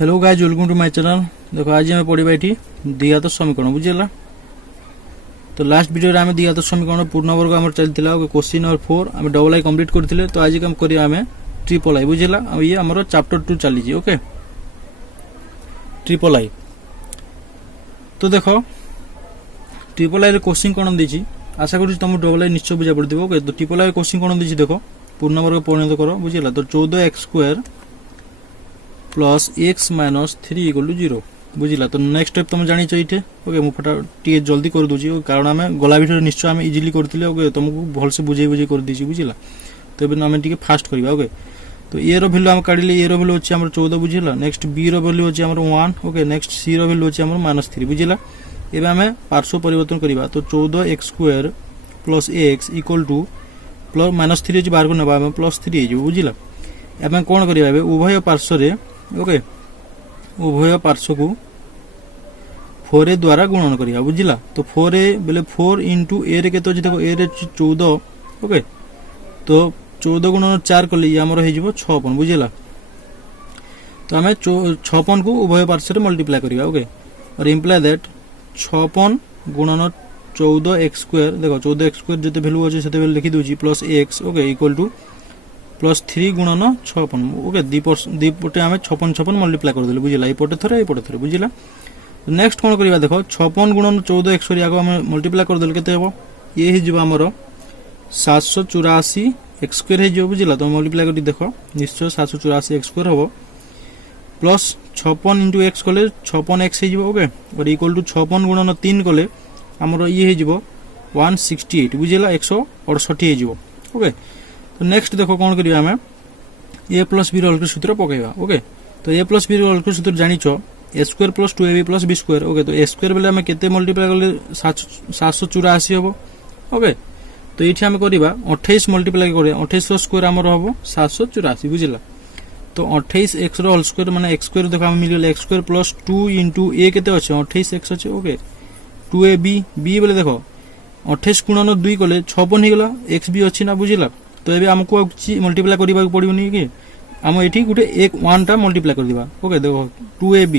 Hello guys welcome to my channel. देखो आज आम पढ़ा ये द्विघात समीकरण बुझेगा। तो लास्ट वीडियो आम द्विघात समीकरण पूर्ण वर्ग आम चलता क्वेश्चन नंबर 4 आम डबल आई कंप्लीट करते। तो आज कम करिया आम ट्रिपल आई बुझेगा। ये आम चैप्टर 2 चली ओके ट्रिपल आई। तो देख ट्रिपल आई क्वेश्चन कौन दी आशा कर तुम डबल आई निश्चय बुझा पड़े। ओके तो ट्रिपल आई क्वेश्चन कौन दी देख पूर्ण वर्ग परिणत कर बुझेगा। तो 14x² plus x minus 3 equal to 0 बुझला। तो नेक्स्ट स्टेप तुम जानी ये ओके मुझे फटा टे जल्दी कर दूसरी कारण आम गला भितर निश्चय आम इजिली करते ओके तुमको भलसे बुझे कर दी बुझला। तो ये आम टे फास्ट करवा ओके। तो ए रो वैल्यू आम काढ़ी ए रो वैल्यू अच्छे 14 बुझला। नेक्स्ट बी रो वैल्यू अच्छे 1 ओके। नेक्स्ट सी रो वैल्यू अच्छे -3 बुझला। एबे आम पार्श्व परिवर्तन करवा। तो 14x² plus x equal two plus -3 अच्छे बाहर को ना +3 हो बुझला। आम कौन करवा उभय पार्श्व ओके उभय पार्श्व को 4 द्वारा गुणन करिया बुझला। तो 4 बेले 4 इंटू ए रे केते देखो ए रे 14 ओके। तो 14 गुणन 4 कले ये हमर हे जिवो 56 बुझला। तो हमें 56 को उभय पार्श्व रे मल्टीप्लाई करिया ओके। और इंप्लाई दैट 56 गुणन 14x² देखो 14x² जते वैल्यू अछि सेते बेले लिखि दोची plus x okay equal to +3 गुणन 56 ओके। दीपटे आम 56 मल्टीप्लाई कर देलु बुझला। एपटे थरे बुझला। नेक्स्ट कौन करवा देख 56 गुणन 14x आगे आम मल्टीप्लाई कर देलु केते हेबो ये हे जिवो हमर 784x² हे बुझला। तो मल्टीप्लाई कर देख निश्चय 784x² हेबो प्लस 56 इंटू x कले 56x हे ओके। और इक्वल टू 56 गुणन 3 कले हमर ये हे जिवो 168 बुझला 168 हे ओके। तो नेक्स्ट देखो कौन करिया हमें a प्लस बी रोल सूत्र पकेबा ओके। तो a प्लस बी रोल सूत्र जानिछो a² plus 2ab plus b² okay. तो a² बेले हमें केते मल्टीप्लाई करले 784 हेबो ओके। तो एठी हमें करिबा 28 मल्टीप्लाई करे 28 रो स्क्वायर हमर हबो 784 बुझला। तो 28x रो होल स्क्वायर माने x² देखो हम मिलले x² प्लस 2 इंटू a केते अछि 28x अछि ओके। 2ab b बेले देखो 28 गुणन 2 कले 56 हे गेला x भी अछि ना बुझला। तो ये आमको मल्टीप्लाई करबा पड़ोनी कि आम ये गोटे एक 1 टा मल्टीप्लाई कर दिबा ओके। देखो 2ab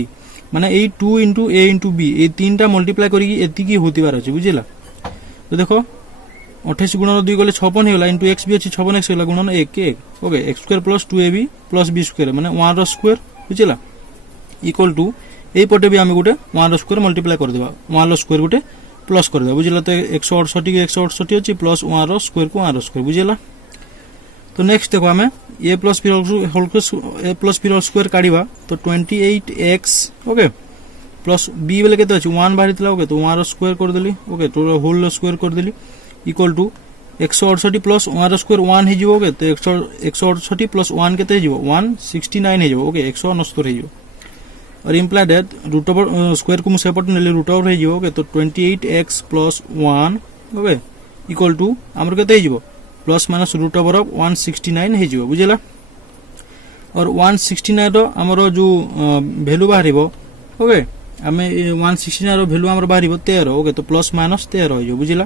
माने ए 2 इंटू a इंटू b ये 3 टा मल्टीप्लाई करी एतिकी होतिबार अछि बुझिला। तो देखो 28 गुणन 2 गले 56 हेला इंटू x भी अछि 56x हेला गुणन 1 के okay x² plus 2ab plus b² माने 1 रो स्क्वायर बुझिला इक्वल टू ए पटे भी आम गोटे 1 रो स्क्वायर मल्टीप्लाई कर दिबा 1 रो स्क्वायर गोटे प्लस कर दिबा बुझिला। तो 168 के 168 अछि प्लस 1 रो स्क्वायर को 1 रो स्क्वायर बुझिला। तो नेक्स्ट देखो हमें a plus b whole square काढ़ा। तो 28x ओके प्लस b बेले केते अछि 1 बाहर थिला ओके। तो 1 रो स्क्वायर कर देली ओके। तो होल स्क्वायर कर देली इक्वल टू 168 प्लस 1 रो स्क्वायर 1 हे जिवो ओके। तो 168 प्लस 1 केते हे जिवो 169 हे जिवो ओके 169 हे जिवो। और imply that root over square को मु सेपट नेले रूट ओवर हे जिवो ओके। तो 28x plus 1 okay equal to हमर केते हे जिवो plus minus root over of 169 हे जिवो बुझला। और 169 रो हमरो जो वैल्यू बाहरिबो ओके हमें 169 रो वैल्यू हमरो बाहरिबो 13 ओके। तो प्लस माइनस 13 हो जो बुझला।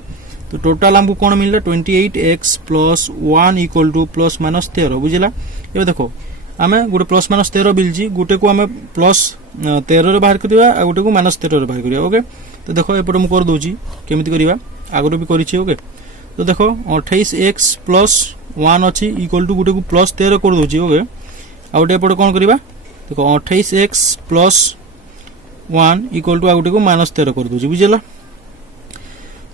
तो टोटल हमको कोन मिलला 28x plus 1 equal two plus minus 13 बुझला। ए देखो हमें गोटे प्लस माइनस 13 बिलजी गोटे को हमें प्लस 13 रे बाहर करबा आ गोटे को माइनस 13 रे बाहर करबा ओके। तो देखो एपटे मु कर दोची केमिति करबा आगरो भी करिछि ओके। तो देखो 28x प्लस 1 अच्छी इक्वल टू गोटे को प्लस 13 कर दोची ओके। आ गोटे एपटे कोन करबा देखो 28x प्लस 1 इक्वल टू आ गोटे को माइनस 13 कर दोची बुझला।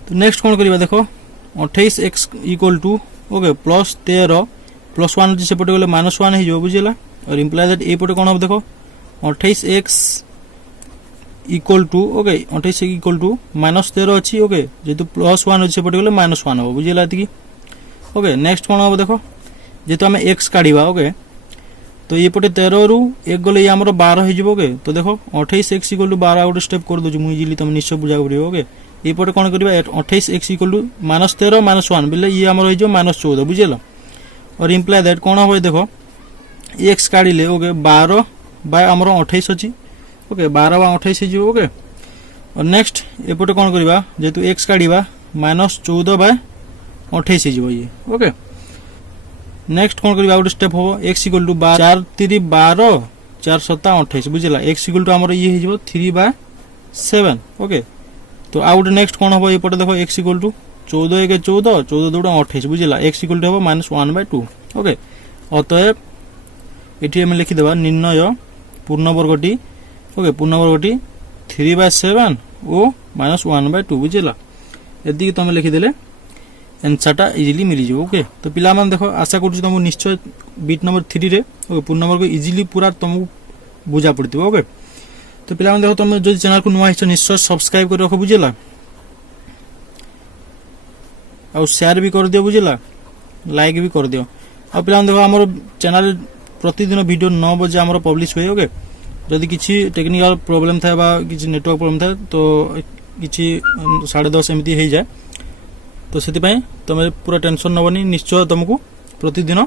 तो नेक्स्ट कोन करबा देखो 28x equal to okay plus 13 plus 1 अच्छी सेपटे गले -1 हे जो बुझला। और इंप्लाई दैट ए पटे कोन हो देखो 28x equal to okay 28 equal to -13 अच्छी ओके जेतु प्लस 1 अच्छे पटे गले -1 हो बुझिला एतिकी ओके। नेक्स्ट कोन हो देखो जेतु हमें x काढिबा ओके। तो ये पटे 13 रु 1 गले ये हमरो 12 हे जिवो ओके। तो देखो 28x इक्वल टू 12 गोटे स्टेप कर दोजु मु इजिली तुम निश्चय बुझा पड़ियो ओके। ये पटे कोन करबा 28x इक्वल टू -13 -1 बिले ये हमरो हे जो -14 बुझिला। और इंप्लाई दैट कोन हो देखो x काढिले ओके 12 बाय हमरो 28 अछि ओके 12 बा 28 हे जिवो ओके। और नेक्स्ट एपटे कोन करबा जेतु x काढिबा -14 बाय 28 हे जिवो ये ओके। नेक्स्ट कोन करबा गोटे स्टेप हो x इक्वल टू 4 3 12 4 7 28 बुझिला x इक्वल टू हमर ये हे जबो 3/7 ओके। तो आउट नेक्स्ट कोन हबो एपटे देखो x इक्वल टू 14 1 14 14 2 28 बुझिला x इक्वल टू हबो -1/2 ओके। अतएव एटी हम लिखि देबा निर्णय पूर्णवर्गटी ओके पूर्णवर्गटी 3/7 ओ -1/2 बुझिला यदि तुम लिखि देले आंसरटा इजीली मिली जो ओके। तो पिला मान देखो आशा करू तुमको निश्चय बीट नंबर 3 रे ओके पूर्णवर्ग इजीली पूरा तुमको बुझा पड़तिबो ओके। तो पिला मान देखो तुम जो चैनल को नुआ हिस्सा निश्चय सब्सक्राइब कर रखो बुझिला और शेयर भी कर दियो बुझिला लाइक भी कर दियो। और पिला मान देखो हमर चैनल प्रतिदिन वीडियो 9 बजे हमर पब्लिश होय ओके। जदि किछि टेक्निकल प्रॉब्लम था बा किछि नेटवर्क प्रॉब्लम था तो किछि 10:30 एमती हो जाए तो से तुम पूरा टेंशन नबनी निश्चय तुमको प्रतिदिन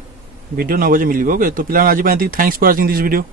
वीडियो 9 बजे मिल ओके। तो पिला आज thanks for watching this video.